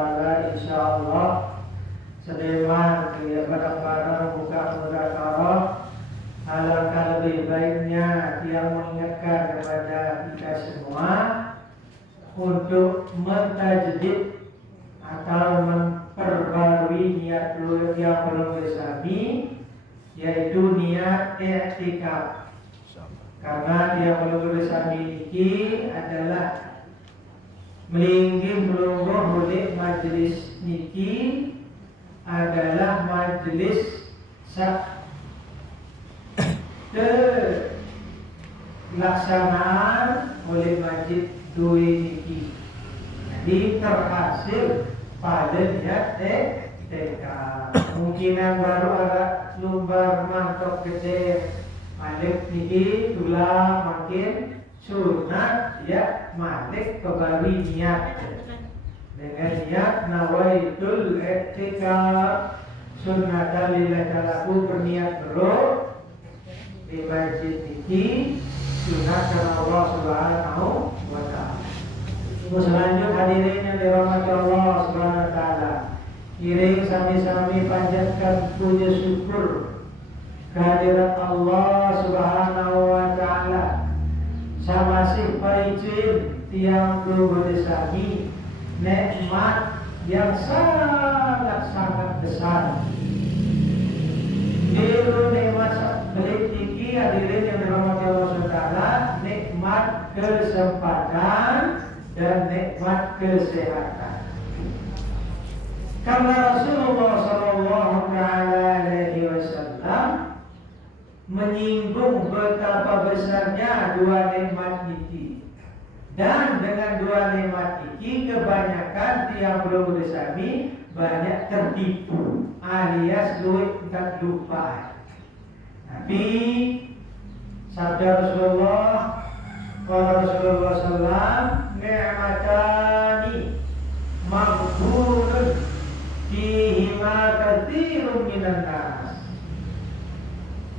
taala insyaallah Sedewan dia barang-barang buka mudzakarah. Alangkah lebih baiknya dia mengingatkan kepada kita semua untuk mentajdid atau memperbarui niat yang belum bersami, yaitu niat i'tikaf. Karena dia belum bersami ini adalah melinggih melungguh oleh majlis niki adalah majlis pelaksanaan oleh masjid Dwi niki. Jadi terhasil pada niat tekad. Kemungkinan baru agak lumbar mantap gede malik niki tulang makin sunat ya malik kembali niat dengan niat nawaitul i'tikaf sunnatan lillahi ta'ala, berniat dulu di masjid ini sunat karena Allah Subhanahu wa ta'ala. Selanjutnya hadirin yang dirahmati Allah Subhanahu wa ta'ala, iring sami-sami panjatkan puji syukur kehadirat Allah Subhanahu wa ta'ala. Sama si paicin tiang bersami nikmat yang sangat-sangat besar. Itu nikmat belit tinggi hadirin yang dirahmati Allah SWT, nikmat kesempatan dan nikmat kesehatan. Karena Rasulullah SAW menyinggung betapa besarnya dua nikmat ini, dan dengan dua nikmat ini kebanyakan yang belum bersami banyak tertipu alias duit tak lupa. Tapi sabda Rasulullah SAW, ni'matani maghbunun fihima katsirun minan nas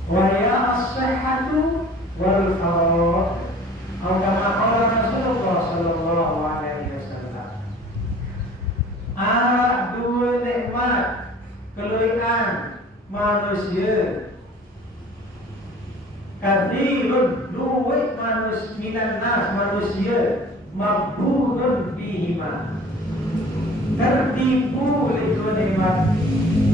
wa ya as-sihhatu wal faragh. Atau kama qala Rasulullah sallallahu alaihi wasallam, dua nikmat keluian manusia kathirun duit manusia minan nas manusia maghbunun bihima, tertipu oleh dua nikmat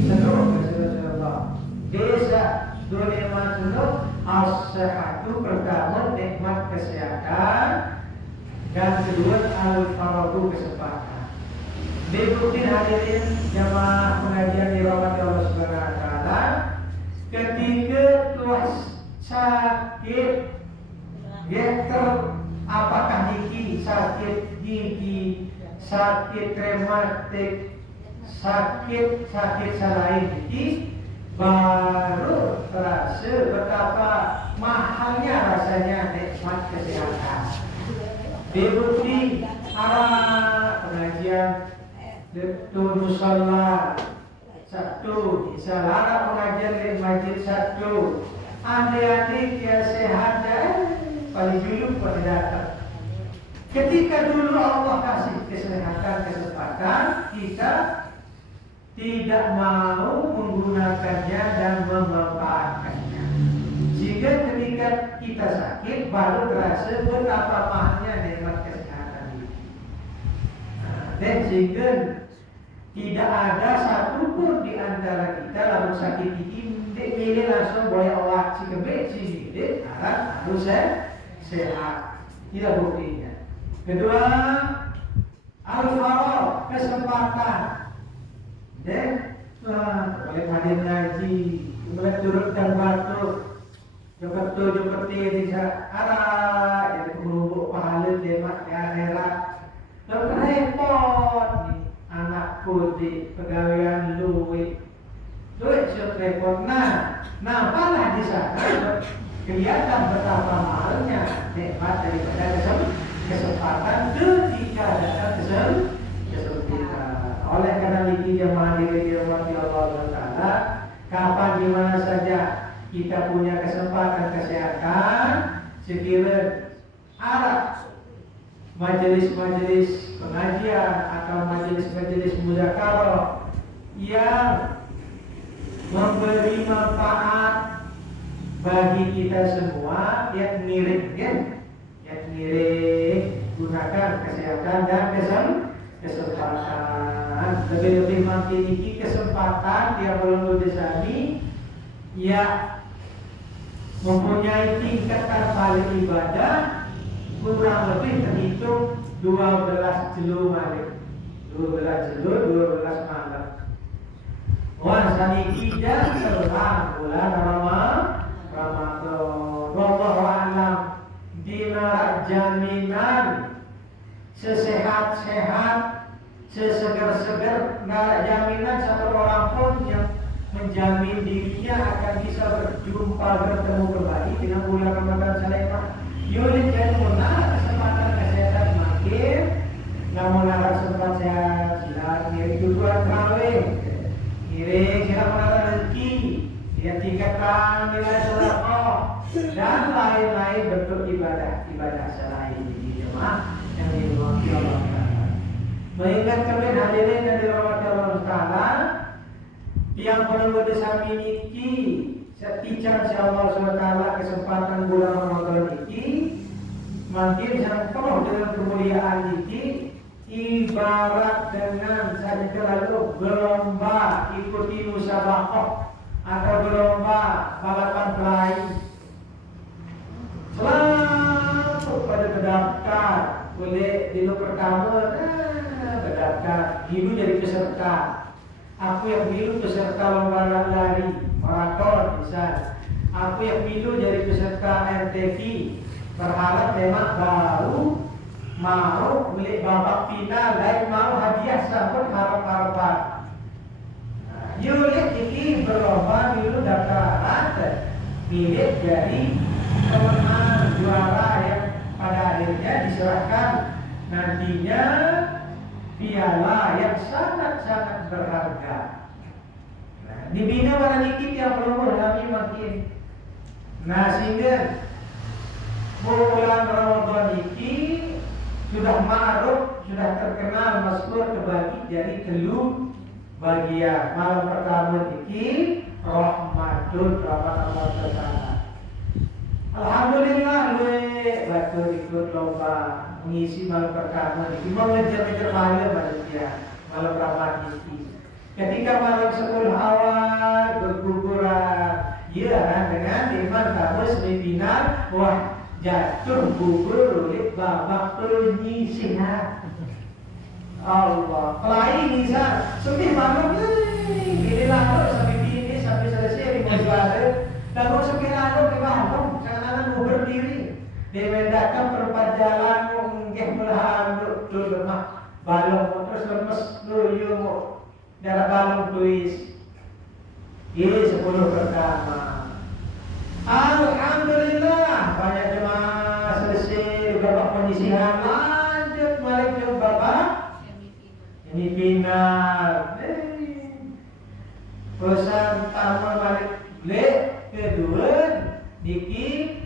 seluruh Rasulullah. Desa dua nikmat seluruh as-sihhatu, pertama nikmat kesehatan, dan kedua al-faraghu, kesempatan. Dibukti hadirin jamaah pengajian dirahmati Allah Subhanahu wa ta'ala, ketika tuas sakit apakah gigi, sakit gigi, sakit rematik, sakit lain gigi, baru terasa betapa mahalnya rasanya nikmat kesehatan. Dibukti arah pengajian musalla satu, salah pengajian di masjid satu, adik-adik ya sehat paling dulu pada datang. Ketika dulu Allah kasih kesehatan, kesempatan, kita tidak mau menggunakannya dan memanfaatkannya, sehingga ketika kita sakit baru terasa betapa mahalnya nikmat kesehatan ini. Dan sehingga tidak ada satupun di antara kita lalu sakit ini langsung boleh Allah cikebek sini harus sehat, tidak buktinya. Kedua, al-faragh, kesempatan. Dan boleh hadir ngaji, boleh turutkan batuk, jemput di arah, jadi pengelubuk pahala demak di akhirat. Lalu repot nih, anak putih, pegawaian duit repot. Nampaklah di sana kelihatan betapa mahalnya nikmat daripada kesempatan ketika datang kesempitan. Oleh karena itu jemaah dirahmati Allah Taala, kapan di mana saja kita punya kesempatan kesehatan, sekiranya arah majelis-majelis pengajian atau majelis-majelis muzakarah yang memberi manfaat bagi kita semua, yang ngirik gunakan kesehatan dan kesempatan. Lebih-lebih makin ini kesempatan yang belum desani ya mempunyai tingkatan paling ibadah kurang lebih terhitung 12 jelu malam. 12 malam. Wah, saniki jan terang bulan Ramadan. Wallahu a'lam. Dina jaminan sesehat-sehat, seseger-seger, nggak jaminan satu orang pun yang menjamin dirinya akan bisa bertemu kembali dengan bulan Ramadan selama. Yulid jadi menarik kesempatan kesehatan makin, nggak menarik kesempatan sehat, silat ngiring tujuan terawih, ngiring silat menarik rezeki, dia tingkatkan nilai sedekah dan lain-lain bentuk ibadah selain ini jemaah yang dimiliki Allah Taala. Mengingat kalian hadirin yang dirahmati Allah Taala, yang perlu disamiliki setiap Allah SWT kesempatan bulan Ramadan ini makin sangat penuh dengan kemuliaan ini, ibarat dengan saja lalu berlomba ikuti musabaqah atau berlomba balapan berlari. Selalu pada terdaftar boleh dulu pertama terdaftar dulu jadi peserta. Aku yang dulu peserta lomba lari maraton bisa. Aku yang dulu jadi peserta RTV, berharap memang baru mau beli babak final dan mau hadiah sambut harap-harapan. Yulik ini berlomba dulu daftar milik dari pemenang juara yang pada akhirnya diserahkan nantinya piala yang sangat-sangat berharga. Nah, dibina warna dikit yang perlu kami makin. Nah, sehingga bulan Ramadan ini sudah ma'ruf, sudah terkenal masyhur terbagi jadi telur bagian. Malam pertama ini rahmatul Allah Taala. Alhamdulillah batu ikut lomba mengisi malam pertama ini mau ngejar-ngejar malam malam Ramadan ini. Ketika malam 10 awal berguguran, ya dengan iman tamu semifinal, wah jatuh gugur oleh babak penyisihan. Allah, pelai bisa semih malam ini lalu sampai ini sampai selesai 5 juara. Kalau sekiranya memang jangan berdiri, dimendakan perempat jalan mungkin melahan dulu lemah balong terus lemes dulu darah balong tuis. Ini 10 pertama. Alhamdulillah banyak jemaah selesai babak penyisihan, lanjut balik ke babak semifinal. Pesan pertama balik kedua dikit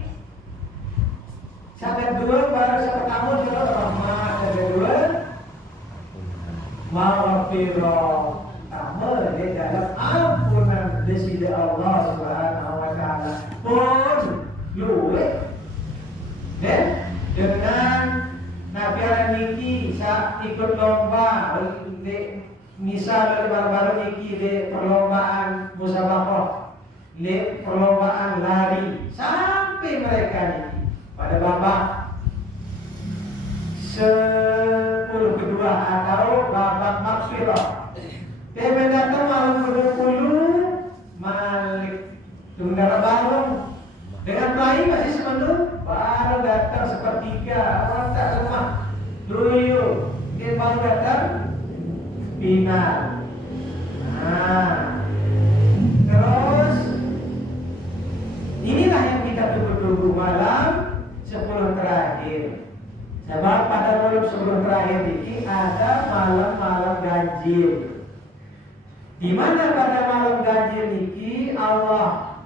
sampai dua baru sampai kamu juga rahmat kedua maghfirah kamu di dalam ampunan dari Allah Subhanahu wa taala pun luwih dengan Nabi niki saat ikut lomba misal baru-baru niki di perlombaan musabaqah perlombaan lari sampai mereka ini pada babak 10 kedua atau babak maghfirah. Dia datang malam 20 Malik tunggal balong dengan bayi masih sepenuh baru datang sepertiga orang tak lemah dulu dia baru datang final. Nah terus inilah yang kita tunggu-tunggu malam 10 terakhir. Sebab pada malam 10 terakhir ini ada malam-malam ganjil. Di mana pada malam ganjil ini Allah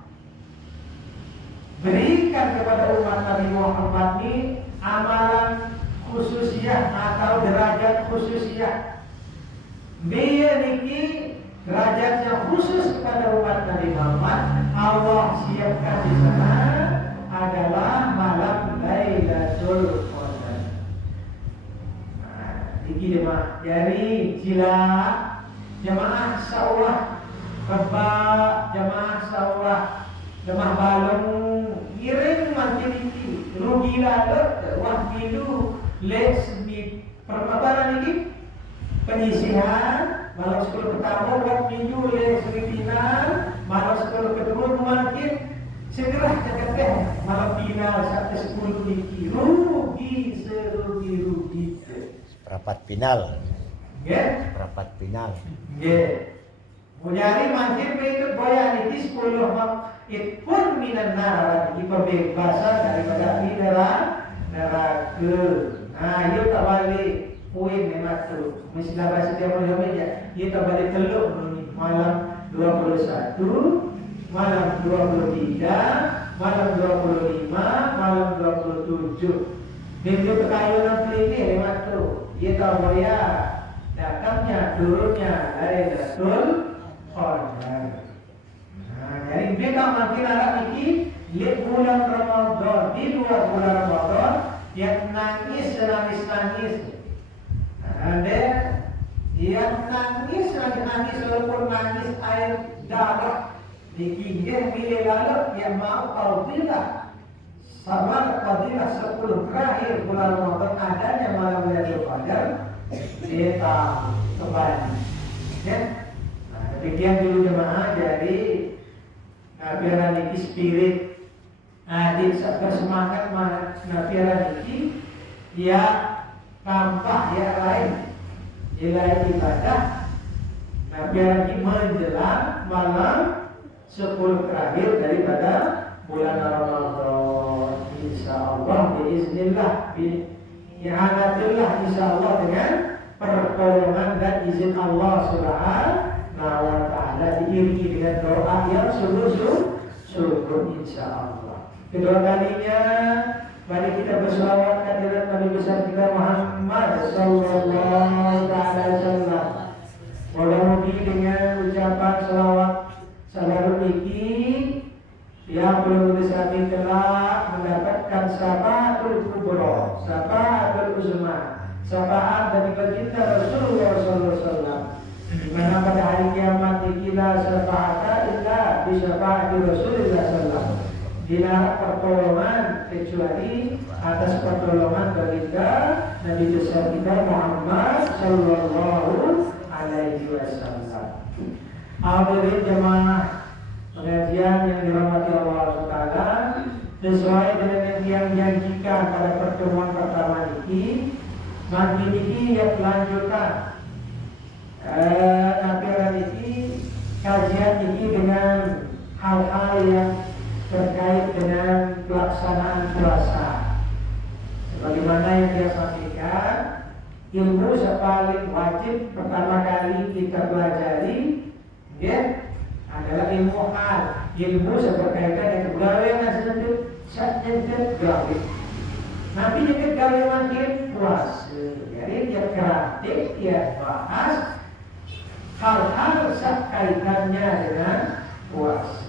berikan kepada umat Nabi Muhammad ini amalan khususiyah atau derajat khususiyah. Dia niki derajat yang khusus kepada umat Nabi Muhammad. Allah siapkan di sana adalah malam Lailatul Qadar. Niki jemaah dari jila jemaah sawah keba jemaah sawah jemaah balong iring makin iki rugi lalut wah milu les di permabaran ini penyisihan malam 10 pertama buat minggu les final malam 10 kedua makin segera cakap malam final sampai 10 iki rugi serugi Rapat final. ya Rapat final. ya Mujari makin itu boyan itu 10 it pun minan nar di pembebasan daripada api neraka. Nah, ia tak balik poin memang tu. Mesti bahasa dia boleh meja. Ia tak balik teluk ni malam 21, malam 23, malam 25, malam 27. Minggu perkayuan ini memang tu. Ia tak boleh datangnya turunnya dari Rasul Qadar. Jadi memang makin anak ini lihat bulan Ramadan di luar bulan Ramadan yang nangis ada yang nangis walaupun nangis air darah di pinggir pilih lalu yang mau fadilah sabar fadilah 10 terakhir bulan Ramadan adanya malam Lailatul Qadar dia tak kembali ya. Demikian dulu jemaah dari nabiara niki spirit adik bersemangat nabiara niki ya tampak ya lain ibadah nabiara niki menjelang malam 10 terakhir daripada bulan Ramadan insyaallah biiznillah bi'anatillah insyaallah dengan pertolongan dan izin Allah Subhanahu wa ta'ala diiringi dengan doa yang sungguh-sungguh insyaallah. Kedua kalinya mari kita berselawat kehadirat Nabi besar kita Muhammad sallallahu alaihi wasallam. Mudah-mudahan dengan ucapan selawat salam niki yang belum disami telah mendapatkan syafaatul kubra, syafaatul uzma, syafaat dari baginda Rasulullah sallallahu alaihi wasallam. Di mana pada hari kiamat la syafa'ata illa bi syafa'ati Rasulullah sallallahu alaihi wasallam. Tidak pertolongan kecuali atas pertolongan baginda Nabi besar kita Muhammad sallallahu alaihi wasallam. Hadirin jemaah pengajian yang dirahmati Allah SWT, sesuai dengan yang dijanjikan pada pertemuan pertama ini, makin ini yang lanjutan nabiran ini kajian ini dengan hal-hal yang terkait dengan pelaksanaan puasa. Sebagaimana yang dia sampaikan, ilmu paling wajib pertama kali kita pelajari ya adalah ilmu hal. Ilmu berkaitan dengan gawean sentet gawe. Nabi juga gawe makin puasa. Jadi dia kreatif, dia bahas hal-hal kaitannya dengan puasa.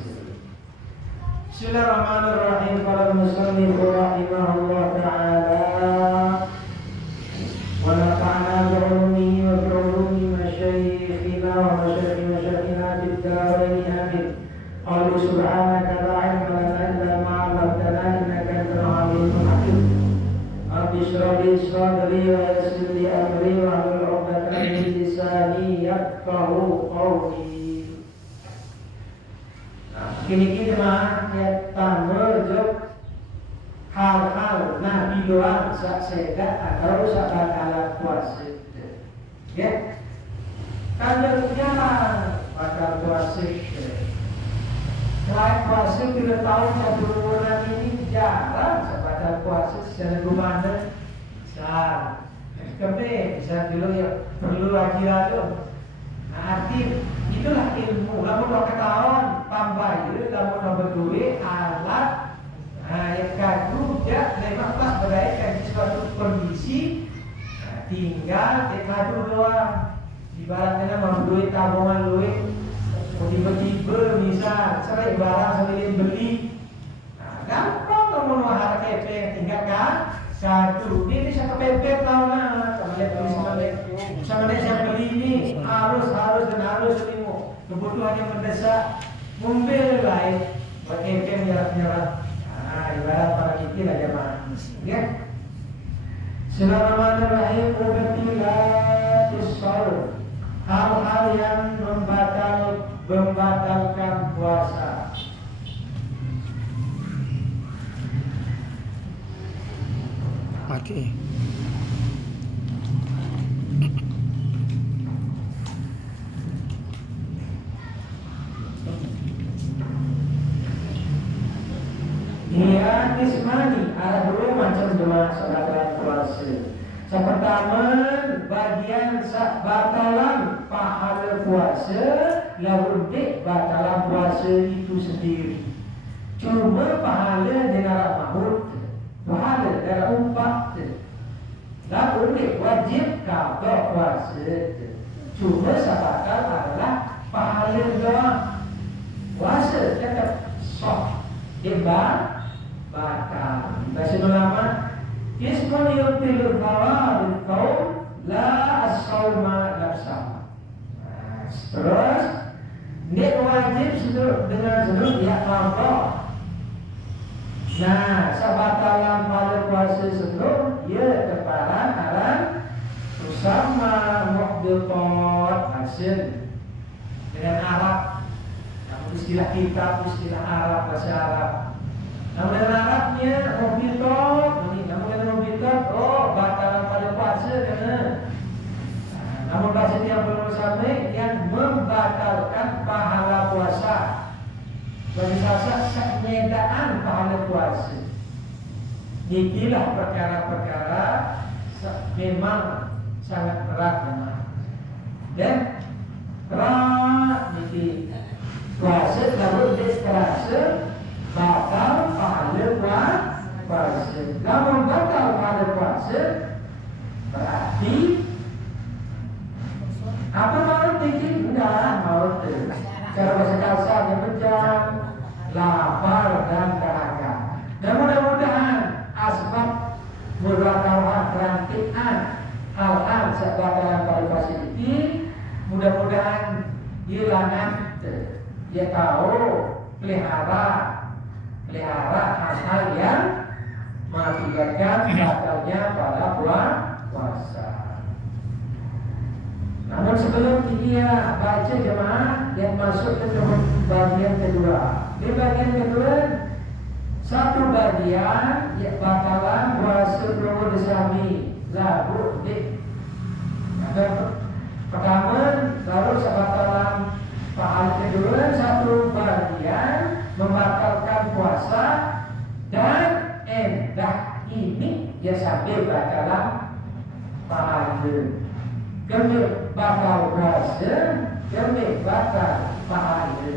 Bismillahirrahmanirrahim. Qala al-musannif rahimahullah ta'ala wa nafa'ana bi'ulumihi wa bi'ulumi masyayikhina wa masyayikhina bid-darain amin. Qalu subhanaka la ilma lana illa ma 'allamtana innaka antal 'alimul hakim. Rabbi shrah li sadri wa yassir li amri wa hlul 'uqdatam min lisani yafqahu qawli. Kini mah kita merjuk hal-hal nabi doang sak seda atau sak bakalan puasa. Ya, kalau jalan bakal puasa. Selain puasa kita tahu satu bulan ini jarang sebaca puasa secara gimana. Kebe bisa dulu ya perlu lagi lalu. Nah, arti itulah ilmu. Kamu mau ketahuan tambah itu, kamu mau berdua alat yang kadu ya memang pas berkaitan suatu kondisi tinggal ngadu doang. Ibaratnya mau duit tabungan duit, tiba-tiba misal cerai barang sambil beli, nah, gampang kamu mau harga KP tinggal kan satu. Ini bisa kepepet tahu lah, sama dia yang beli ini harus ini mau kebutuhan yang mendesak, mobil lain, buat KP menyerap. Nah, ibarat para kita lah jemaah, ya. Bismillahirrahmanirrahim. Ubatilatus shaum, hal-hal yang membatalkan puasa. Mati. Iya, kismani ada dua macam jemaah salat puasa. Yang pertama, bagian batalan pahala puasa, lalu batalan puasa itu sendiri. Cuma pahala dengan mahmud, pahala dengan umpat. Lalu wajib kata puasa. Cuma sebatal adalah pahala doang. Puasa tetap sah, batal. Bahasa ulama, ismun yubtilul fawaid qaul la as-sauma nafsah. Terus nek wajib dengan seluruh ya Allah. Nah, sabatalan pada puasa seluruh ya keparan aran bersama muhdithot hasil dengan Arab. Namun istilah kitab, istilah Arab, bahasa Arab. Namun dengan Arabnya muhdithot, namun dengan muhdithot, batalan pada puasa karena. Namun bahasa yang belum sampai yang membatalkan pahala puasa. Bagi saya senyedaan pahala puasa. Inilah perkara-perkara memang sangat berat memang. Dan berat ini puasa lalu terasa batal pahala puasa. Namun batal pahala puasa berarti apa maut ini? Enggak maut. Cara bahasa kasarnya pejam, lapar dan dahaga. Dan mudah-mudahan asbab murakalah kerantian hal-hal sebagaimana pada fasiliti, mudah-mudahan hilangan dia tahu pelihara hal-hal yang mengakibatkan batalnya pada puasa. Namun sebelum ini ya baca jemaah yang masuk ke bagian kedua. Di bagian kedua satu bagian ya batalan puasa Promo Desami lalu di pertama baru sebatalan pahala kedua satu bagian membatalkan puasa dan ini ya sampai batalan pahala. Kami batal puasa, kami batal pahala.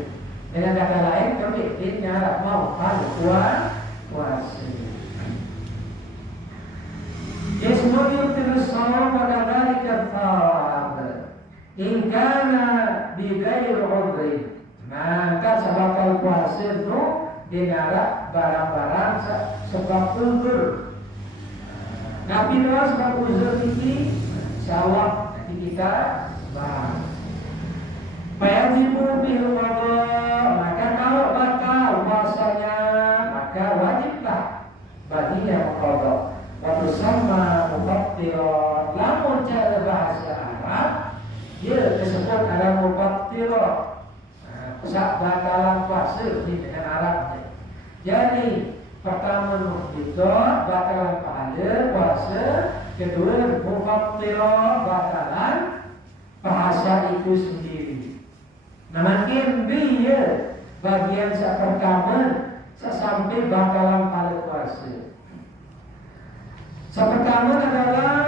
Dengan kata lain, kami tidak mau pahala puasa. Yasmul terus sama pada dari kafar. Ingkana bidai rodri. Maka sebatal puasa itu dengar barang-barang sebab uzur. Nabi Nuh sebab uzur ini jawab kita bahas. Fayajibu bil wada, maka kalau batal puasanya maka wajiblah baginya qada. Wa tusamma mufattirat. Lamun cara bahasa Arab dia disebut adalah mufattirat. Sak batalan puasa ini dengan Arabnya. Jadi pertama muhdithah batalan pahala puasa. Kedua, mufattirah batalan bahasa itu sendiri. Nah makin dia bagian pertama sampai batalan pada puasa. Pertama adalah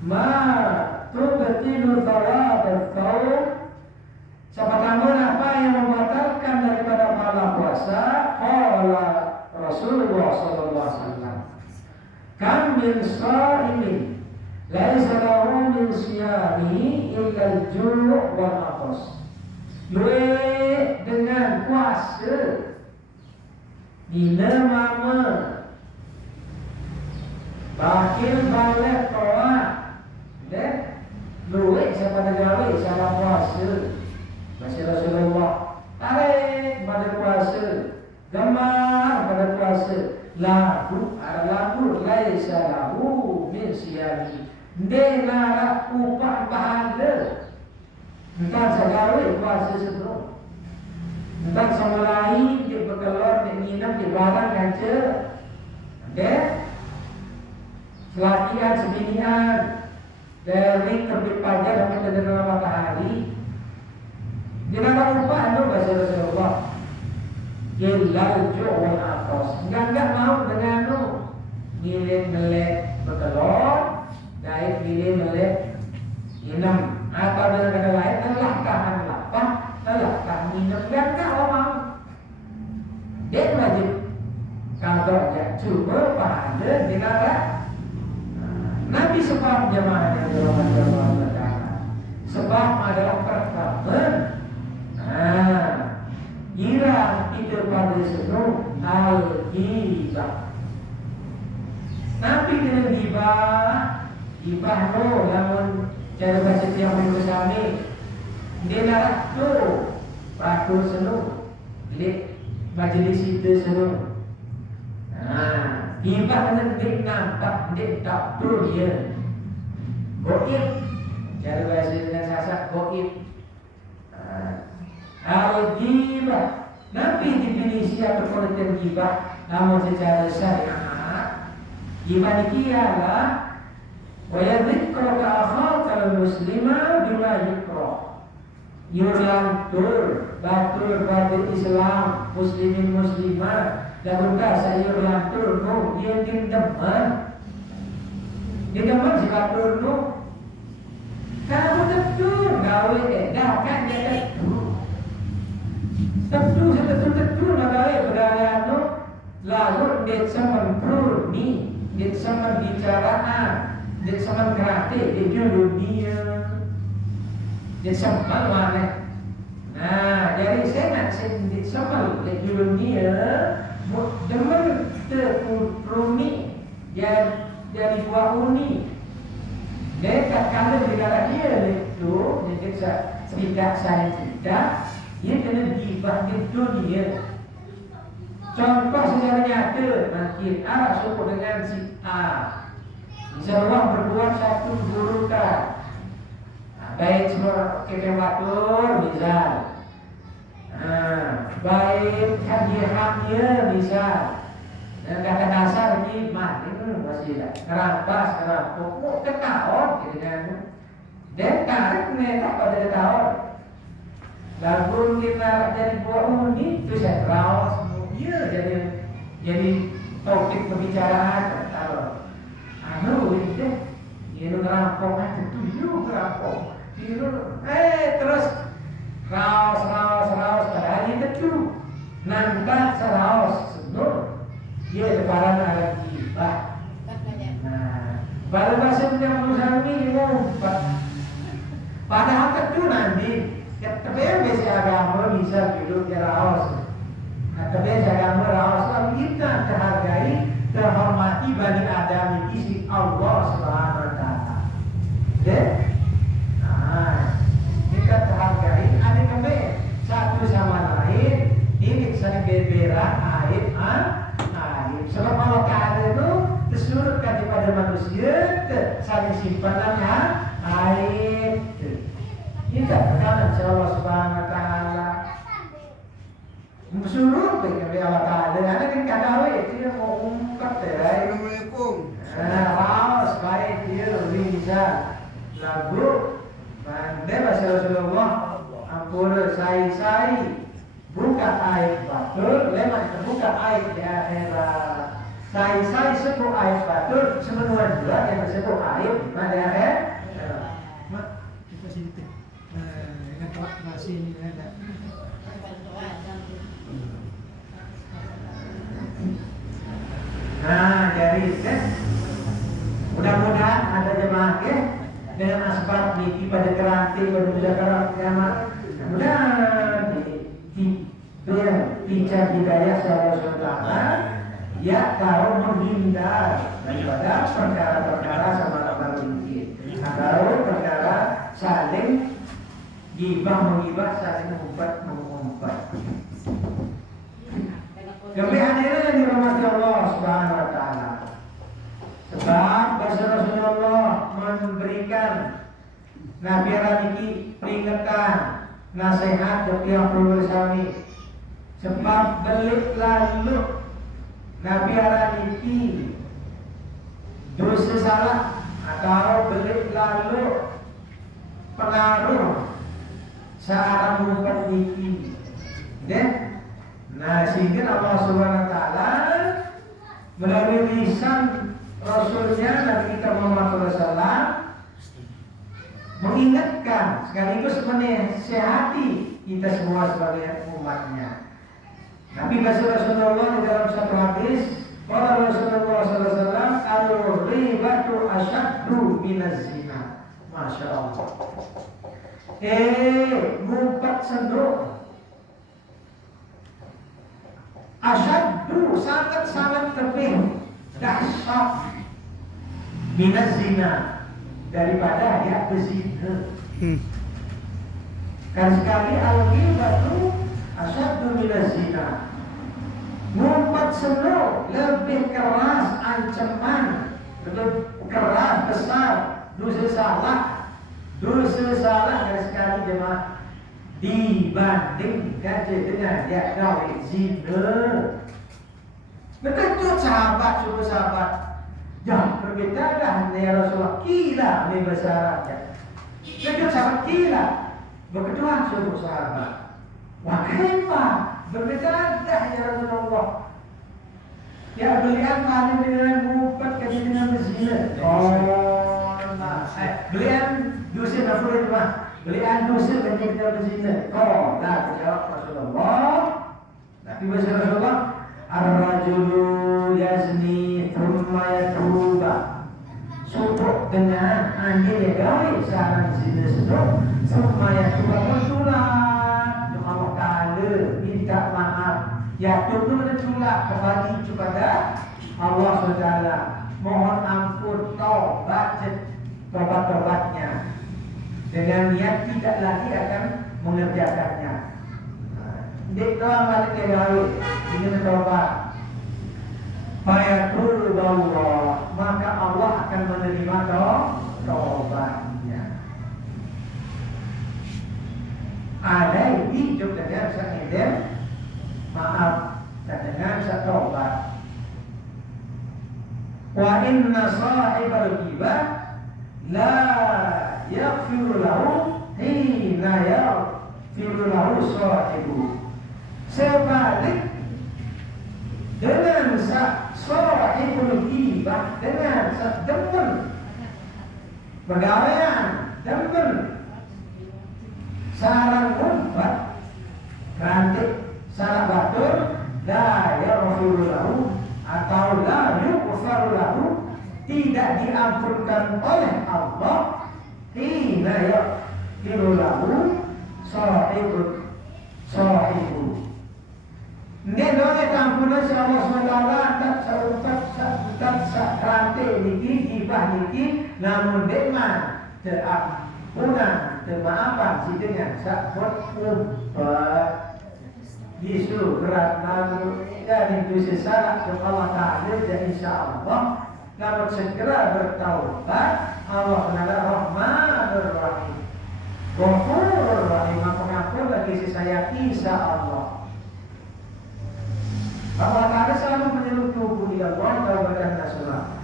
ma tubtilu thawab al-thawm. Pertama apa yang membatalkan daripada pahala puasa? Qala Rasulullah sallallahu alaihi wasallam. Kam min sha'imin laisa min siyami illal ju' wal atas. Luwe dengan puasa bila mama bakil balik toa deh luwe siapa gawe salah puasa masih Rasulullah tarik pada puasa gambar pada puasa lagu ada lagu laisa lahu min siyami dengar upah pahala entah segala puasa sebelum entah sama lain dia berkelor dia minum dia barang kaca deh selatihan sebinian dari terbit pajak sampai terdengar matahari dia nak upah itu bahasa Rasulullah Ilal ju'wal atas enggak mau dengan itu nilai melek berkelor daik nilai melek minum atau dengan kata lain telah tahan lapar telah tahan minum enggak mau dia wajib kalau dia cuba pada dengan Nabi sebab jemaah yang berjamaah sebab adalah pertama kira kita pada senuh al-gibah Nabi kena gibah no namun cara bahasa tiang bersama dia nak tu pakur senuh bilik majlis itu senuh gibah kena dia nampak dia tak perlu dia goib cara bahasa dengan sasak goib al-gibah Nabi definisi atau pengertian gibah namun secara syariat gibah ini ialah wa yadhikra akhaka al-muslima bima yukra yulantur batur pada Islam muslimin muslimah dan berkasa yulantur no dia deman si batur no kalau betul gawe dah kan dia betul tentu nagawe budaya no lalu dia sama prurni dia sama bicaraan dia sama gratis dia dunia dia sama mana nah jadi saya nak dia sama dia dunia demen terprurni dia dari buah uni dia tak kala bila dia itu dia tidak saya tidak ia kena gibah di dunia. Contoh secara nyata nanti A suku dengan si A. Misal orang berbuat satu keburukan, baik semua kekewatur misal, baik hadiah misal, dan kata dasar ini mati masih dah kerampas kerampok, ketahuan gitu kan? Dan tarik mereka pada ketahuan. Lagu kita jadi buah uni itu saya rawas ya jadi topik pembicaraan kalau itu ini ngerampok itu ngerampok terus rawas padahal itu nanti serawas senur dia lebaran ada gibah baru bahasa yang berusaha ini padahal itu nanti tapi yang biasa agama bisa hidup di raos. Tapi agama raos lah kita terhargai, terhormati Bani Adam ini si Allah Subhanahu Wa Taala. Deh, kita terhargai. Ada kami satu sama lain. Ini saling berbeda aib. Sebab Allah Taala itu tersuruhkan kepada manusia saling simpanannya aib. Kita berkawan Allah Subhanahu Wa Taala. Suruh dengan Allah Taala. Ada kan kadawe dia mau ungkap ya. Assalamualaikum. Raus baik dia bisa lagu. Mande bahasa Rasulullah. Ampun saya buka aib batur, lemah terbuka aib di akhirat. Saya sebut aib batur, semenuan juga yang disebut aib di akhirat. Masih ini ada. Nah, jadi mudah-mudahan ada jemaah dengan asbab niki pada keranti pada muzakarah kiamat. Mudah diberikan hidayah Allah SWT ya kalau menghindar daripada perkara-perkara sama ini. Kalau perkara saling gibah saling mengumpat. Kami hadirin yang dirahmati Allah Subhanahu wa taala. Sebab bahasa Rasulullah memberikan Nabi Raniki peringatan nasihat setiap bersami. Sebab belik lalu Nabi Raniki dosa salah atau belik lalu pengaruh saat mengumpat niki. Nah, sehingga Allah Subhanahu wa taala melalui lisan Rasulnya Nabi kita Muhammad SAW mengingatkan sekaligus menasihati kita semua sebagai umatnya. Nabi Rasulullah di dalam satu hadis, qala Rasulullah SAW, al-ghibatu asyaddu minaz zina. Masya Allah. Ngumpat sendok asyaddu sangat lebih dahsyat minaz zina daripada ya berzina. Kan sekali al-ghibatu asyaddu minaz zina. Ngumpat sendok lebih keras ancaman, lebih keras besar dosa salah dari sekali jemaah dibandingkan dengan ya kawin zina. Betul sahabat, jangan berbeda ya Rasulullah, kila ini bersyaratnya. Betul sahabat kila, berkedua suruh sahabat. Wah kenapa berbeda ya Rasulullah? Ya belian paling dengan ngumpat kasih dengan berzina. Belian dosa nafsu itu mah. Belian dosa kasih dengan berzina. Jawab Rasulullah. Nabi Rasulullah, ar-rajulu yazni thumma yatuba. Suduk dengan anjir ya gawe saran zina sedok. Thumma yatuba bertulah. Allah Ta'ala minta maaf. Ya tunggu bertulah kembali kepada Allah SWT. Mohon ampun tobat-tobatnya dengan niat tidak lagi akan mengerjakannya. Dek doang balik ke gawe ingin bertobat. Fayatulullah, maka Allah akan menerima tobatnya. Ada yang hidup dengan sehingga maaf dan dengan setobat. Wa inna sahibal ghibah la yaghfiru lahu hina yaghfiru lahu sahibu. Sebalik dengan sahibul ghibah, dengan demen pegawaian, demen sarang ngumpat rantik salah batur, la yaghfiru lahu atau la yughfaru lahu, tidak diampunkan oleh Allah. Hina yaghfiru lahu sahibu. Nggak boleh ampunan si Allah SWT tak rantik niki gibah niki, namun dekman terampunan termaafan si dengan sakut umpat Yesus berat lalu dari dosa salah ke Allah Ta'ala, dan insya Allah namun segera bertaubat. Allah adalah Rahmanur Rahim, Ghafurur Rahim, pengampun bagi si saya insya Allah. Allah Ta'ala selalu menyeru tubuh ila Allah taubatan nasuha.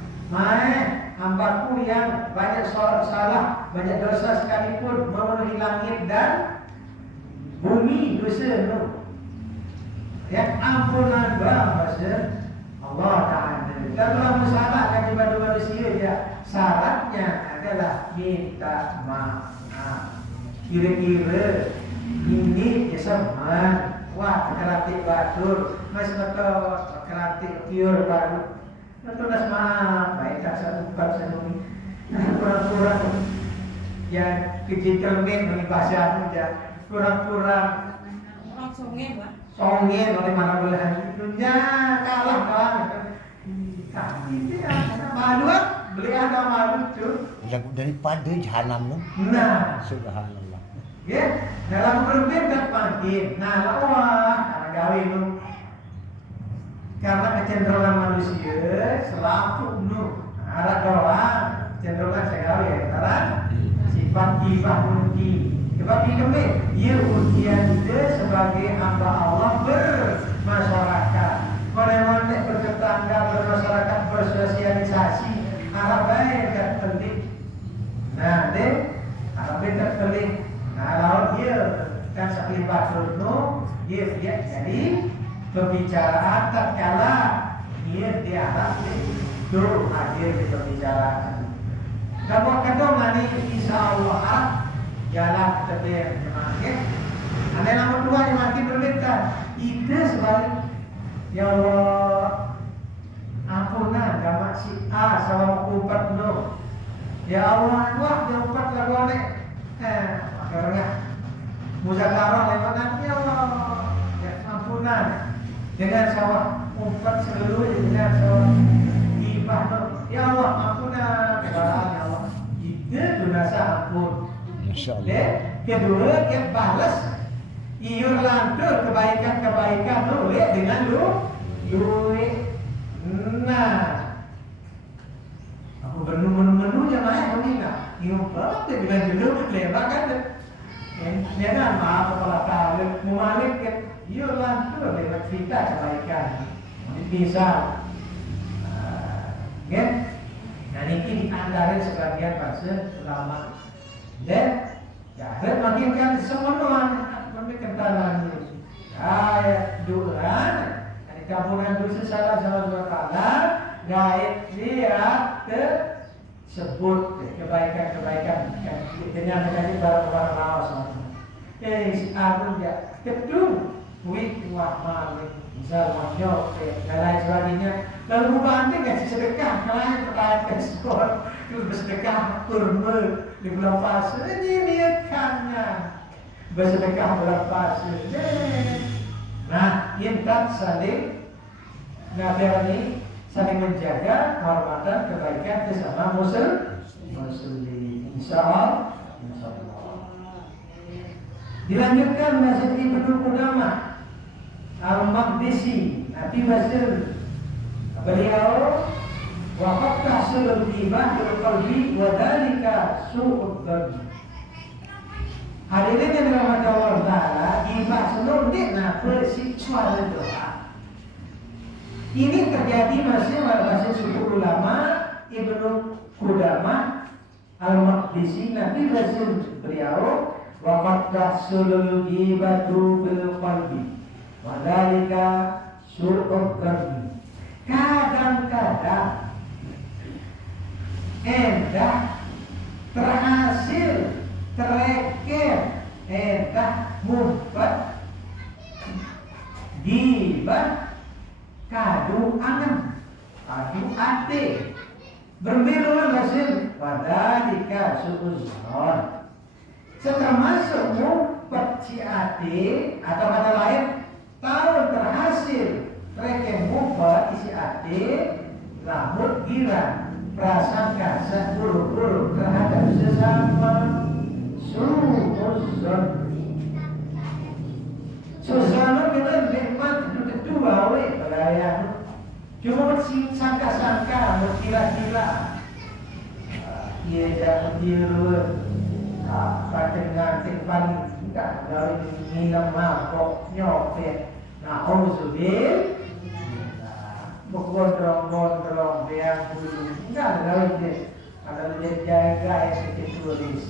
Hambaku yang banyak salah, banyak dosa sekalipun memenuhi langit dan bumi dosa itu, yang ampunan bahasa Allah Ta'ala. Dan dalam masalah kepada manusia dia syaratnya adalah minta maaf. Kira-kira ini kesamaan. Wah, keratik batur, mas betul keratik tiur baru. Betul nas maaf, baik tak satu empat senumi. Kurang-kurang ya kecermin dari bahasa aja kurang-kurang Orang songe lah. songen oleh mana belahan itunya kalah banget. Kaki itu ya malu beli ada malu tuh. Yang daripada jahanam tu. Nah, Subhanallah. ya dalam berbeda makin. Nah, wah karena gawe itu karena kecenderungan manusia selalu nur arah doang cenderungan segawe ya karena sifat ibah mungki sebab ini ia ujian itu sebagai hamba Allah bermasyarakat mana-mana bertetangga bermasyarakat bersosialisasi arah baik dan penting nah deh arah baik dan penting nah lawan dia kan sakit batur dia jadi pembicaraan tatkala dia diarah itu hadir di pembicaraan. Kamu kata mani insya Allah jalan terbaik semakin. Ada nomor dua yang makin berbeda. Ide sebalik. Ya Allah, ampunan gamak si A sama kupat no. Ya Allah, wah dia kupat lagu ane. Karena muzakarah lewat ya Allah, ya ampunan. Dengan sawah umpat seluruh dengan sawah ibah ya Allah ampunlah kebalaan ya Allah itu donasa ampun Insyaallah. kedua dia balas iur lantur kebaikan-kebaikan dengan duit nah aku menu yang mana ini nak iur dengan dulu lebar kan dia kan maaf kepala kali memalik iur lantur lewat cerita kebaikan bisa ya nah ini diandarin sebagian bahasa ulama dan ya makin kan semua kentalan ayat doa dari kampungan dosa salah sama ta'ala gaib dia sebut kebaikan-kebaikan dengan barang-barang lawas si Arun ya kedua wih wah malik misal monyok dan lain sebagainya lalu banting kasih sedekah kalian pertanyaan skor terus bersedekah kurma di bulan puasa ini niatkannya bersedekah bulan puasa nah intat saling ini saling menjaga kehormatan kebaikan bersama muslim insyaallah dilanjutkan masjid Ibnu Qudamah Al-Maqdisi Nabi Basir beliau waqad tahsul ghibah bil qalbi wa dalika su'ud dhanni. Hadirin yang dirahmati Allah Taala, ghibah seluruh nafsu suara doa. Ini terjadi masih pada suku ulama Ibnu Qudamah Al-Maqdisi Nabi Basir beliau waqad tahsul ghibatu bil qalbi wa dalika su'ud dhanni. Kadang-kadang endah terhasil tereker endah mufat gibah kadu angan kadu ate bermilu hasil wadalika su'uzon termasuk mufat si ate atau kata lain tahu terhasil mereka mufat isi ate lamun girang prasangka buruk-buruk terhadap sesama suuzon. Suzon kita nikmat kedua perayaan. Cuma sangka-sangka, kira-kira. Ia jangan dirut. Pakai paling enggak dari minum mabok nyopet. Nah, auzubillah. Bergondrong-gondrong yang dulu enggak ada lagi ada jaga yang tulis.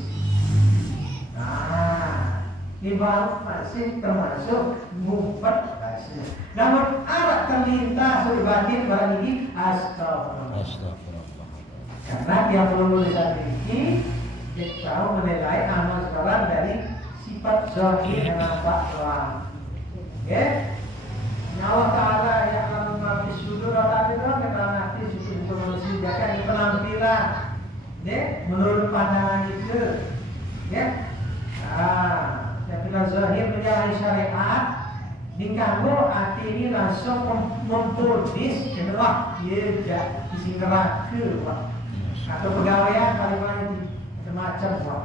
Nah, ini baru masih termasuk mufat bahasa. Namun arah terlintas batin barang ini astagfirullah. Karena yang perlu tulisan ini kita tahu menilai amal sekarang dari sifat zahir yang nampak doang. Oke? Allah Ta'ala yang mengambil sudur Allah Ta'ala kita nanti sudah manusia jaga penampilan menurut pandangan itu Ya. Yang kita zahir menyalahi syariat di kamu hati ini langsung memproduce wah ya isi neraka wah atau pegawaian kalimat semacam wah.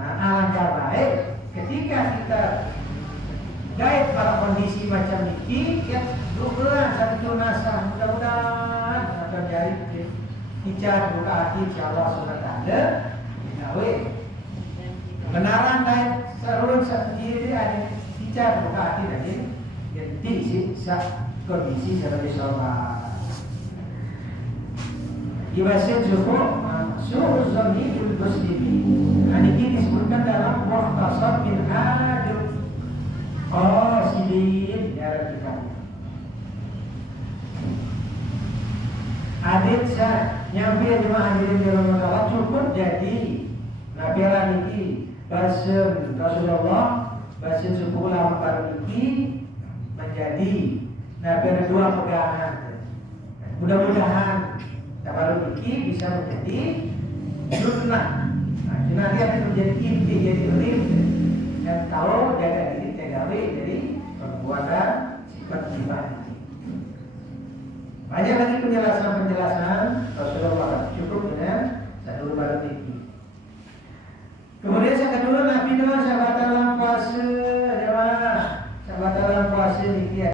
Alangkah baik ketika kita guide pada kondisi macam ini ya doa satu nasa mudah-mudahan akan jadi dicat buka hati insyaallah sudah ada gawe kebenaran dan sarun sendiri ada dicat buka hati tadi jadi kondisi sebagai sholat Ibasin cukup suruh zamidul muslimin. Ini disebutkan dalam Mukhtasar bin Adil Qasidin ya kita. Adil sah nyampe jemaah hadirin di Ramadan cukup jadi nabiran ini bahasa Rasulullah bahasa suku ulama baru ini menjadi nabiran dua pegangan. Mudah-mudahan baru ini bisa menjadi sunnah. Nanti akan menjadi inti, jadi rim. Dan kalau jaga diri tegawi jadi perbuatan sifat ibadah. Banyak lagi penjelasan Rasulullah cukup dengan satu baru ini. Kemudian yang kedua Nabi dengan sahabat dalam puasa, jemaah sahabat dalam puasa ini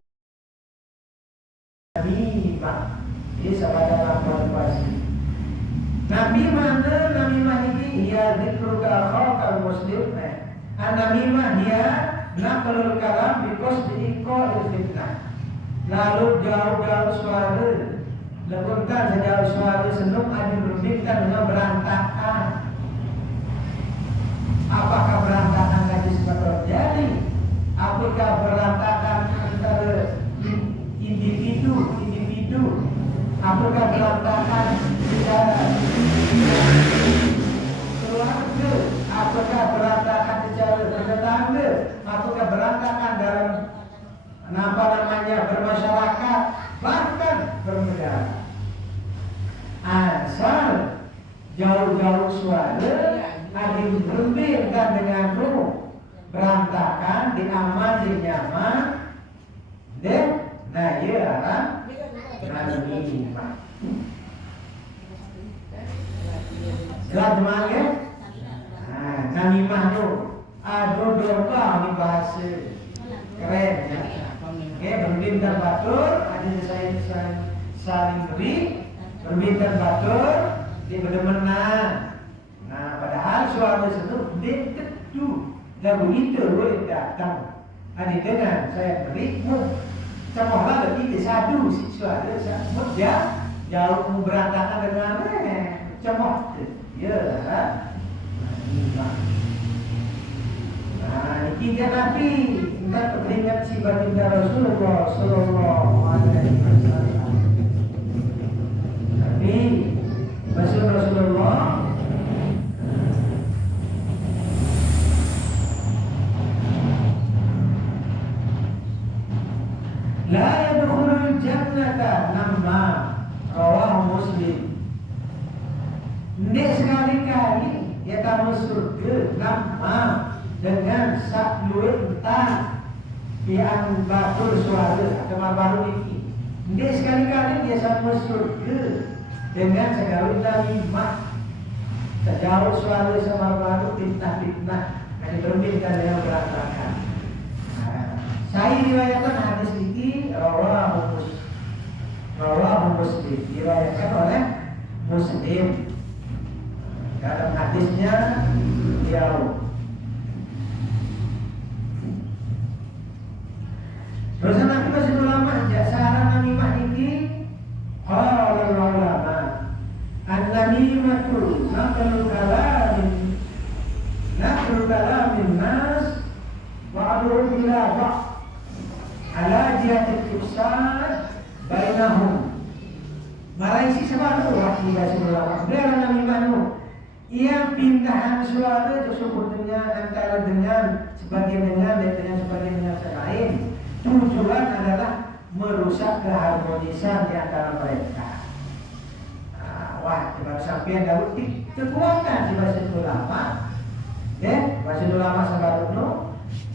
ini sahabat dalam puasa. Namimah ini ia dzikruka akhaka muslim. Namimah dia naqlul kalam bi qasdi iqa'il fitnah. Lalu jauh-jauh suara leburkan sejauh suara senuk adi berbincang dengan berantakan. Apakah berantakan tadi sebab terjadi? Apakah berantakan antara individu? Apakah berantakan secara keluarga? Apakah berantakan secara bertetangga? Apakah berantakan dalam bermasyarakat, bahkan bernegara? Asal jauh-jauh suara ada berbincang dengan ruh berantakan, diaman, dinyaman, dan namimah. Jelas ya? Namimah tu aduh domba ni bahasa keren ya. Berbintang batur, ada saling beri, berbintang batur, dia berdemenan. Padahal suara tersebut dekat tu, dan begitu boleh datang. Ada dengan saya berimu. Semoga kita sadu suara dia jauh berantakan dengan cemoh ya. Ini dia Nabi kita teringat si baginda Rasulullah Sallallahu Alaihi Wasallam. Nabi Rasulullah la yadkhulul jannata namma rawahu Muslim. Nek sekali-kali ya tamu surga namma dengan sakluit entah yang batur suara atau baru ini. Nek sekali-kali dia sama surga dengan segala namimah sejauh suara sama baru fitnah-fitnah yang berbeda dengan berantakan. Saya riwayatkan hadis ini rawahu Muslim diriwayatkan oleh Muslim. Dalam hadisnya beliau terus Nabi masih ulama jasara namimah ini qala ulama an-namimatu naqlul kalamin nas wa'adul ila ba'd ala jihatil ifsad bainahum. Maraisi sebab wahdi Rasulullah. Dia namimah ia pindahan suara tersebutnya antara dengan sebagian dengan dan dengan sebagian dengan lain. Tujuan adalah merusak keharmonisan di antara mereka. Wah, coba sampai Daud kekuatan di bahasa ulama Masih ulama sebaliknya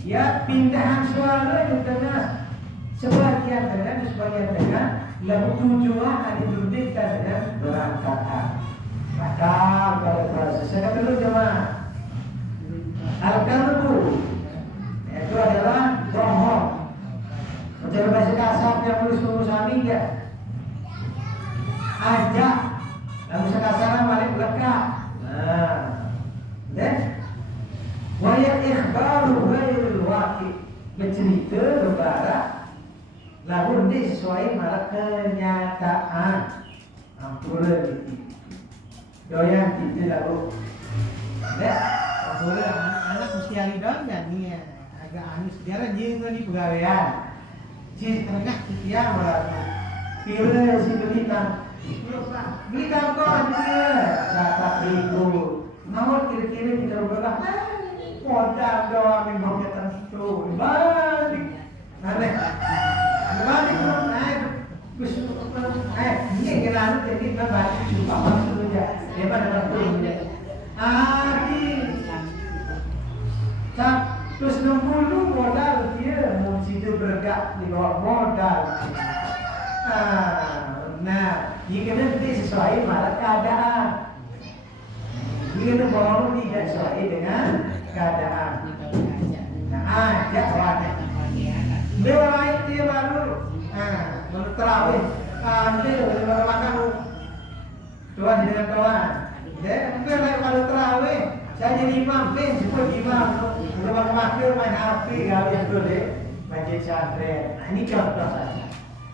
ya pindahan suara itu dengan sebagian dengan lalu tujuan ada berbeda dengan berangkatan. Maka pada proses saya dulu jemaah al-kalbu itu adalah bohong. Mencari bahasa kasar yang mulus kami ya ajak lalu sekasar balik lekat. Dan waya ikhbaru ghairil waqi bercerita kepada lalu sesuai malah kenyataan. Ampura gitu. Doyan gitu lalu. Ampura anak mesti hari dong jadi agak anus dia jeung di pegawaian. Si tengah setia malah. Kira si beli kok juga. Zakat ribu. Namun kira-kira kita berdoa. Modal doang yang mau kita tentu. Balik. Balik dong, ini kenal jadi berbalik juga maksudnya. Dia pada waktu terus 60 modal dia mesti itu bergerak di bawah modal. Nah, jika nanti sesuai malah keadaan. Jika baru tidak sesuai dengan keadaan. Nah, jawabnya. Lewat dia baru, menurut terawih, dia baru makan tuan dengan kawan. Dia mungkin kalau terawih, saya jadi imam, sebut imam, kalau makan main HP kali itu deh, masjid santren. Ini contoh saja.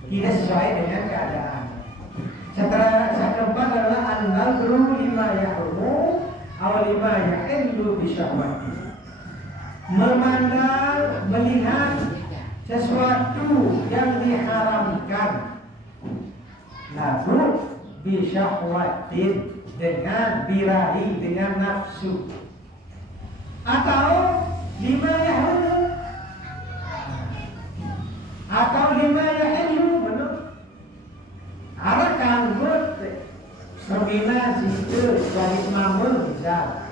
Kita sesuai dengan keadaan. Yang keempat adalah an-nadru lima yahrumu aw lima yahillu bisyahwati. Memandang, melihat sesuatu yang diharamkan lalu bisyahwatin dengan birahi, dengan nafsu, atau lima yahillu menurut arah kanggut semina sister dari semamun bisa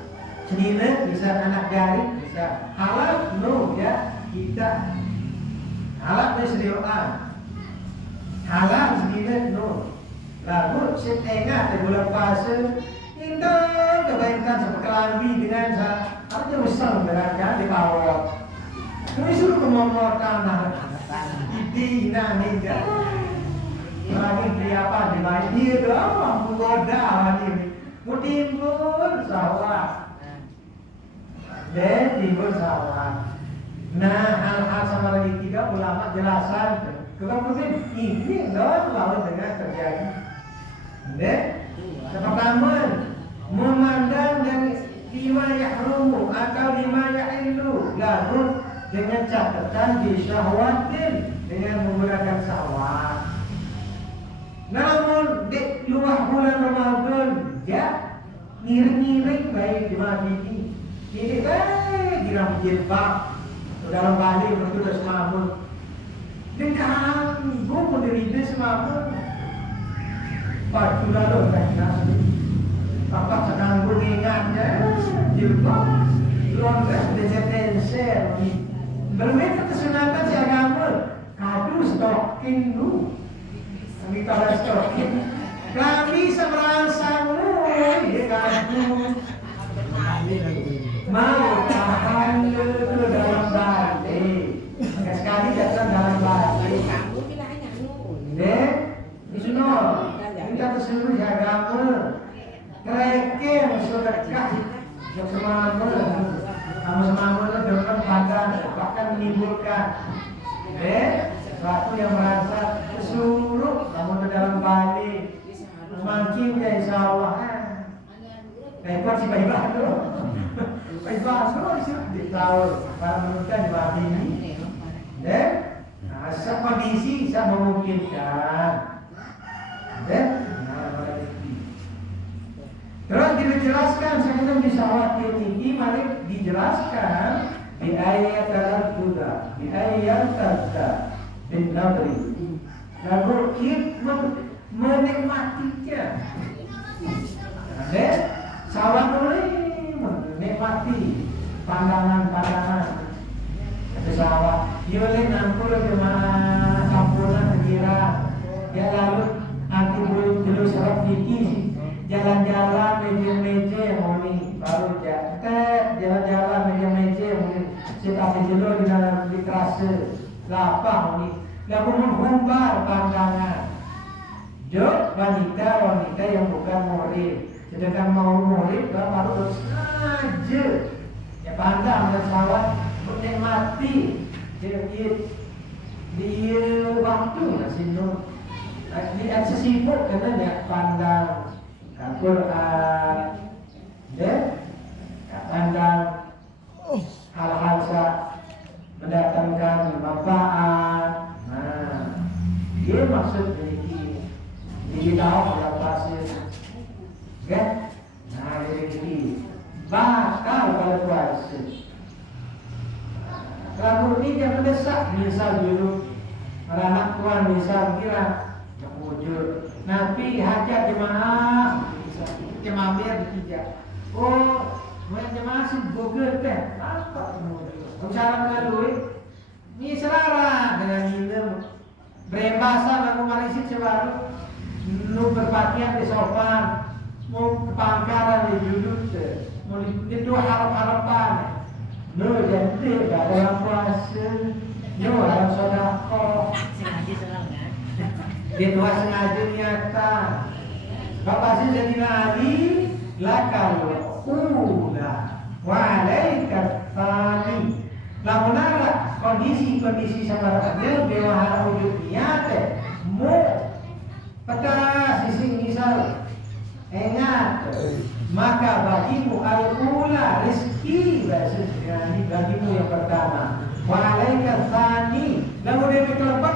senina bisa anak garik bisa halal no ya kita halal diseriusan halal sedikit no lalu setengah di bulan puasa itu kebaikan sepekelambi dengan artinya besar berada di bawah ini suruh kemampuan tanah ini nani kan lagi di apa di mana dia tu apa menggoda ini mau timbul sawah dan timbul sawah. Nah, hal-hal sama lagi tiga ulama jelasan. Kemudian ini lalu dengan terjadi. Dan pertama memandang dari lima yahrumu atau lima yahillu lalu dengan catatan bisyahwatin dengan menggunakan syahwat. Namun di luar bulan Ramadan ya ngiring-ngiring baik di Madinah. Ini baik di dalam jilbab dalam balik bertugas semamun dengan gue menderita semamun baju lalu kan apa sedang gue ingatnya jilbab longgar desentenser belum itu kesunatan si agama kadu stocking dulu kami tahu stocking kami semerasamu ya kadu mau tahan ke dalam balik sekali datang dalam balik deh isuno kita keseluruh agama kereke sedekah yang semama kamu semama dengan badan bahkan menimbulkan sesuatu yang merasa keseluruh kamu ke dalam balik semakin ya insyaallah repot si baik tu baik semua di tahun para menuntut di bawah ini kondisi bisa memungkinkan terus dijelaskan sebelum disawati tinggi mari dijelaskan di ayat juga di ayat tata bin nabri lalu kita menikmatinya sawat boleh menikmati pandangan pesawat. Dia boleh nampul jemaah campuran kira. Ya lalu nanti dulu serap fikih jalan-jalan meja-meja moni baru jalan-jalan meja-meja moni setapi dulu di terasa lapang moni lalu menghumbar pandangan jok wanita yang bukan murid sedangkan mau murid baru sengaja ya pandang pesawat menikmati di waktu masih di sibuk karena dia pandang Al-Quran pandang hal-hal mendatangkan manfaat. Nah, dia maksud ini tahu kalau pasir kan? Nah, ini bakal kalau puasa kalau ini jangan mendesak misal dulu anak tuan misal kira wujud Nabi hajat jemaah biar bertiga. Oh, jemaah sih bogor teh. Apa cara melalui? Ini selara dengan minum. Berbahasa lagu marisi cebaru. Nu berpakaian di sopan. Mau ke pangkalan di duduk teh. Mau itu harap-harapan. Nu jadi gak ada yang puasa. Nu harap sedekah. Dia dua sengaja nyata. Bapak sih jadi nabi lakal ula walaika tsani. Lamun ada kondisi sabaranya dewa wujud niate mu pada sisi misal ingat maka bagimu al-ula rezeki bagimu yang pertama walaika tsani. Lamun dia berkelebat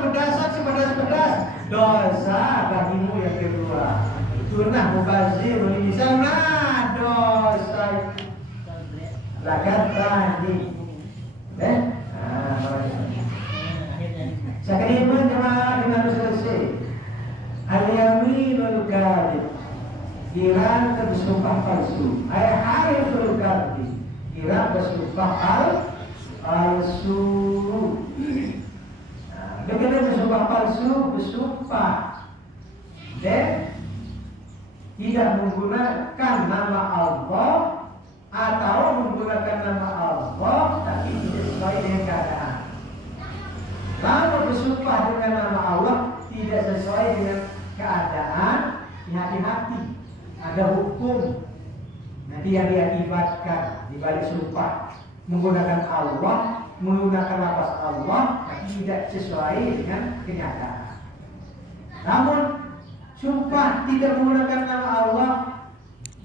berdasar sepedas dosa bagimu yang kedua. Sunnah mubazir di sana dosa. Zakat tadi. Sekalipun jemaah dengan selesai. Al-yaminul kadhib. Iran bersumpah palsu. Al-haliful kadhib. Iran bersumpah palsu. Bagaimana bersumpah palsu? Bersumpah dan tidak menggunakan nama Allah atau menggunakan nama Allah tapi tidak sesuai dengan keadaan. Kalau bersumpah dengan nama Allah tidak sesuai dengan keadaan, hati-hati. Ada hukum nanti yang diakibatkan di balik sumpah menggunakan Allah, menggunakan lafaz Allah tapi tidak sesuai dengan kenyataan. Namun sumpah tidak menggunakan nama Allah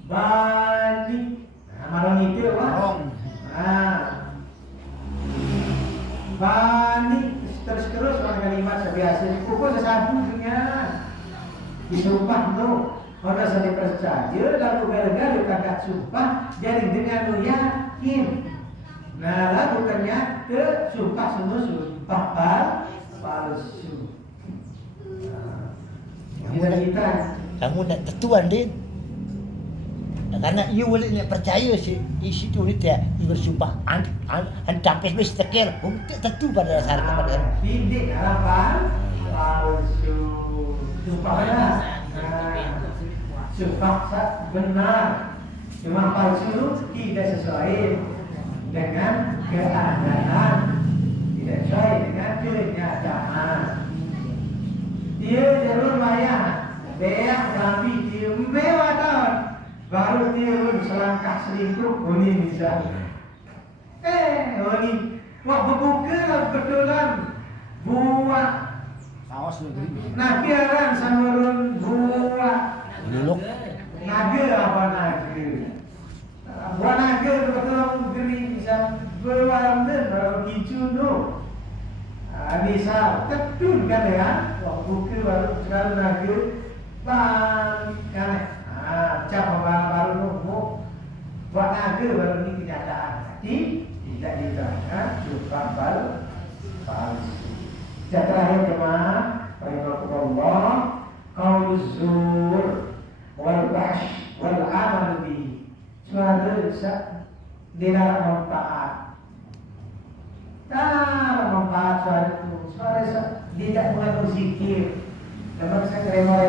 balik. Nah, marong itu apa? Balik terus kalimat sebiasa pukul sesatu dengan disumpah no. Orang saya percaya lalu gara-gara kakak sumpah jadi dengan yakin. Nah, lalu ternyata sumpah semua sumpah palsu. Kamu nak tetuan din. Karena ia boleh nak percaya isi tu ni dia bersumpah capek mesti tekir. Tentu pada dasar kepada Bidik harapan palsu. Sumpahnya sumpah benar. Cuma palsu tidak sesuai dengan keadaan, tidak sesuai dengan kenyataan. Dia jalur bayar, beak tapi dia mewah tahun, baru dia selangkah selingkuh, ini misalnya. Ini wah berbuka lah kebetulan buat Nabi aran samurun buat dulu. naga apa naga? Buat naga betul geri bisa berwarna baru kicu tu. Misal ketun kan ya, buku baru sekali naga bang kan? Cap baru nunggu buat naga baru ni kenyataan. Tidak diterangkan sumpah palsu. Yang terakhir jemaah, rahimahullah, qaul zur wal bahsh wal amal bi. suara dilarang manfaat. Manfaat suara itu, suara tidak mengandung zikir. Dapat saya remo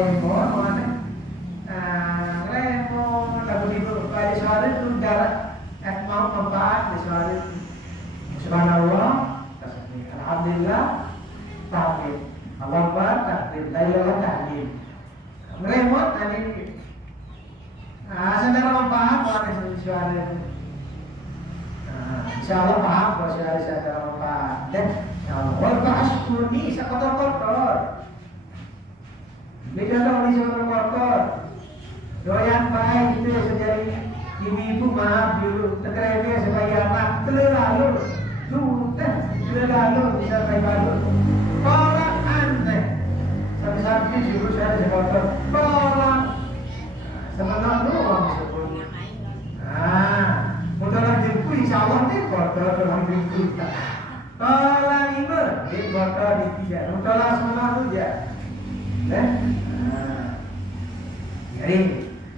mana? Remo lagu di pada suara itu darah mau manfaat di suara itu. Subhanallah, alhamdulillah, tahmid. Allah Akbar, takbir, la ilaha tahlil. Remote tadi. Saudara paham mana suara itu? Insyaallah paham kalau saudara paham. Dan wal ba'askuni sakotor-kotor. Beda dong di kotor. Doyan baik itu sejari ibu-ibu maaf dulu. Terkena sebagai anak terlalu. Terlalu bisa baik-baik. Orang aneh. Sampai-sampai dulu saya kotor. Orang sebenarnya doang sebelumnya. Mudalah jempu insyaallah ni kotor orang jempu. Kalau ini dia kotor di tiga. Mudalah semua tu je. Jadi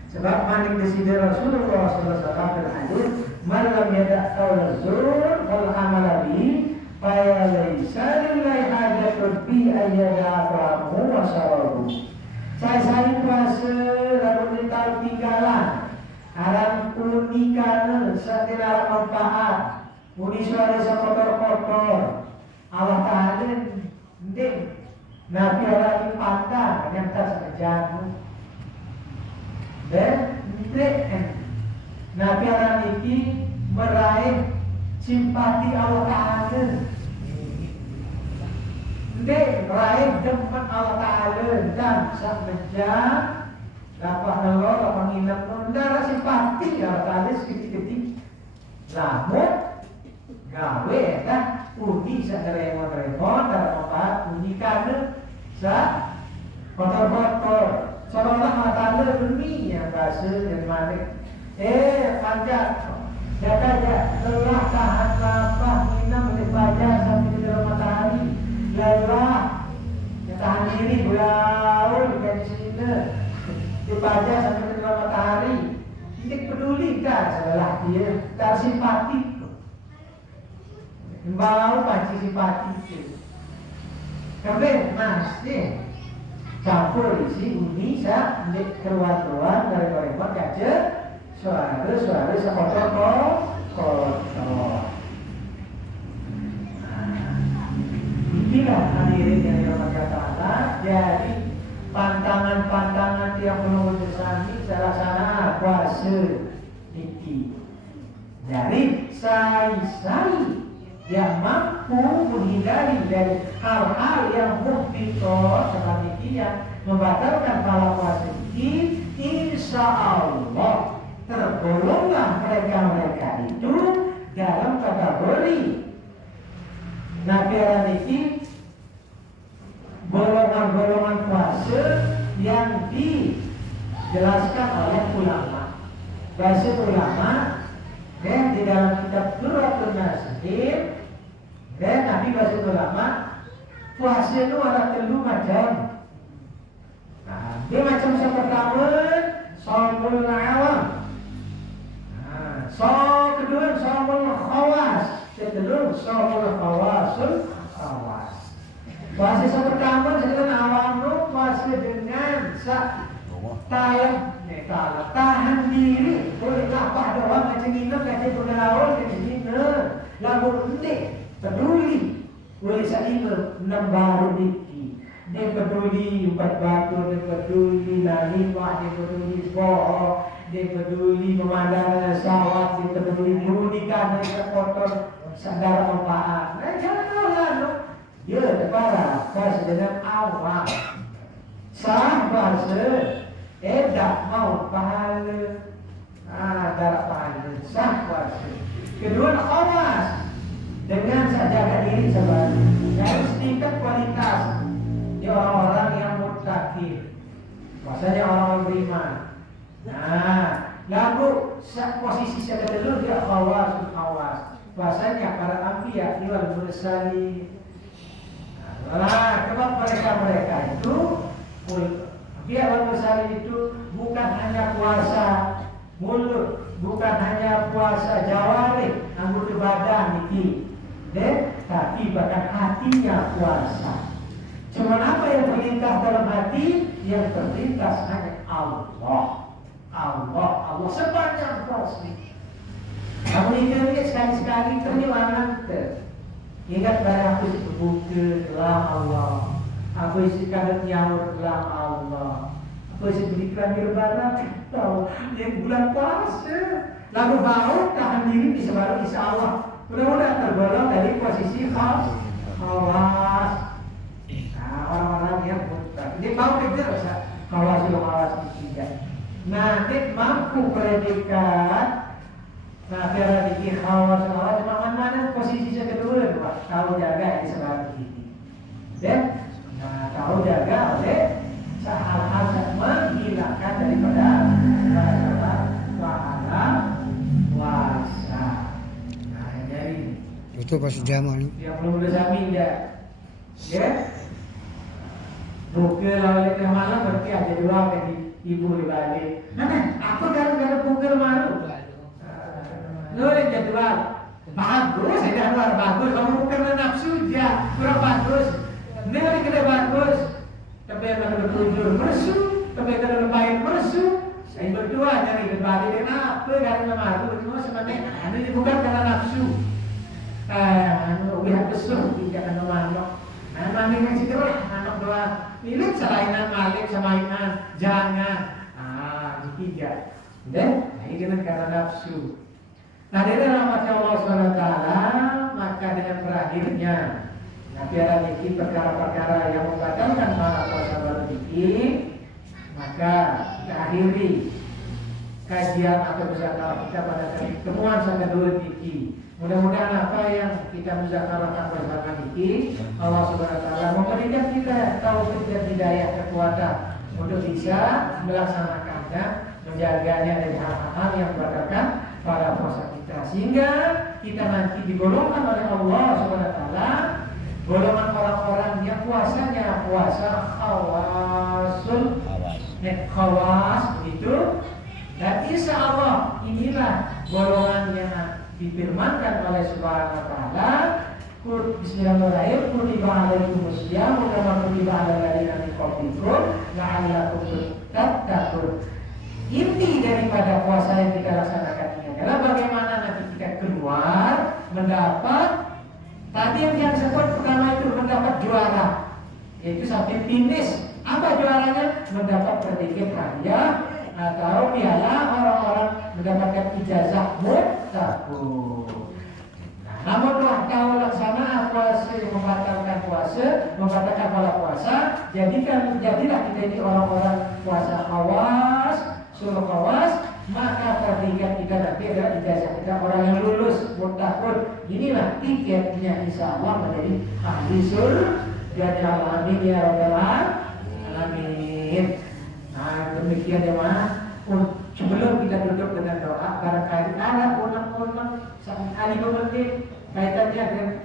sebab manik disini Rasulullah SAW berhadis, "Man yada' qaul zur wal amal bi, fa laysa lillahi hajatun fi ayyada ta'amu wa syarabu." Saya puasa lalu dital tinggalan aram unikana satira manfaat muni suara kotor-kotor Allah Ta'ala ndek Nabi orang pandang yang tak sejamu dan ndek Nabi orang ini meraih simpati Allah Ta'ala ndek meraih demen Allah Ta'ala dan semenjak dapat Allah, dapat nginep darah simpati Allah Ta'ala sedikit-sedikit namun gawe dah uji remon-remon dalam manfaat uji karena kotor-kotor seolah Allah Ta'ala demi yang bahasa yang mana panjang jaga lelah tahan lapar minum beribadah sampai di dalam matahari lelah tahan diri berlaul di sini dibaca sampai ke dalam matahari tidak peduli kan sebelah dia tak simpati mau panci simpati itu kemudian masih campur isi uni keluar-keluar dari koremot kaca suara sekotor-kotor inilah hadirin yang dirahmati Allah. Jadi pantangan-pantangan yang perlu bersami salah sana puasa iki. Dari sai yang mampu menghindari dari hal-hal yang muhbithah seperti yang membatalkan pahala puasa iki, insya Allah tergolonglah mereka-mereka itu dalam kategori Nabi ini golongan-golongan puasa yang dijelaskan oleh ulama. Bahasa ulama dan di dalam kitab Durratun Nasihin dan Nabi bahasa ulama puasa itu ada telu macam. Dia macam yang pertama shaumul awam. Kedua shaumul khawas. Kedua shaumul khawasul khawas. Puasa yang pertama sedang awam itu puasa dengan tahan diri. Boleh lapar doang macam ini macam berlawan ke sini. Lalu penting peduli. Boleh saya baru dikit. Dia peduli umpat batu, dia peduli nalimah, dia peduli bohong, dia peduli memandang sawat, dia peduli merudikan dari kotor sadar manfaat. Janganlah dia terparah bahasa dengan awam. Sah bahasa tak mau pahala. Darah pahala. Sah bahasa. Kedua awas dengan saja diri sebagai harus tingkat kualitas. Dia orang-orang yang muttaqin. Maksudnya orang beriman. Lalu posisi saya kedua dia khawas. Bahasanya para anbiya wal mursalin. Sebab mereka itu anbiya wal mursalin itu bukan hanya puasa mulut, bukan hanya puasa jawari, anggota badan iki, tapi bahkan hatinya puasa. Cuma apa yang terlintas dalam hati? Yang terlintas hanya Allah, Allah, Allah sepanjang proses. Kamu ingat sekali-sekali terhilangan ter. Ingat pada aku buka dalam Allah, aku isi kaget nyaur dalam Allah, aku isi berikan berbarang tahu yang bulan puasa, lalu baru tahan diri bisa baru insya Allah. Mudah-mudahan tergolong dari posisi khawas. Nah, orang-orang yang buta, dia mau kejar khawas tidak. Nah, dia mampu predikat. Nah, biar dikir khawas mana posisi kedua, tahu jaga di sebelah ini. Dan tahu jaga oleh hal-hal yang menghilangkan daripada pahala puasa. Nah, jadi itu pas zaman yang belum bersamin ya, buka lalu tengah malam berarti ada dua kali ibu di balik. Mana? Apa gara-gara buka malu? Nulis jadwal bagus, saya luar bagus. Kamu bukan nafsu ya, kurang bagus. Nulis kena bagus, tapi kalau bertujuh mersu, tapi kalau lupain mersu. Saya berdua dari berbalik dengan apa karena malu. Semua sebenarnya, ini bukan karena nafsu. Lihat besar tidak akan memanok. Malik yang segera, anak doa. Milik selainan malik samainan, jangan. Tiga. Dan ini dengan karena nafsu. Nah, dari rahmat Allah SWT, maka dengan berakhirnya biara niki perkara-perkara yang membatalkan para puasa baru niki, maka kita akhiri kajian atau muzakarah kita pada pertemuan sampai dua niki. Mudah-mudahan apa yang kita muzakarahkan bersama niki, Allah SWT memberikan kita taufik dan hidayah kekuatan untuk bisa melaksanakannya, menjaganya dari hal-hal yang membatalkan pada puasa kita, sehingga kita nanti digolongkan oleh Allah SWT golongan orang-orang yang puasanya puasa khawasul khawas begitu. Dan insya Allah inilah golongan yang difirmankan oleh Subhanahu wa Ta'ala. Bismillahirrahmanirrahim. Kutiba alaikumus syiyam kama kutiba alal ladzina min qablikum la'allakum tattaqun. Inti daripada puasa yang kita laksanakan ini adalah bagaimana nanti kita keluar mendapat tadi yang sebut pertama itu mendapat juara, yaitu sampai finish. Apa juaranya? Mendapat predikat hadiah atau piala orang-orang mendapatkan ijazah muttaqun. Namun kau laksana puasa membatalkan puasa, membatalkan pola puasa, jadilah kita ini orang-orang puasa khawas, suruh khawas, maka predikat kita nanti adalah ijazah kita orang yang lulus muttaqun. Inilah tiketnya insya Allah menjadi ahli surga. Amin ya rabbal alamin. Nah, demikian ya mas. Sebelum kita duduk dengan doa, barangkali ada ulang-ulang sekali 2 menit kaitannya dengan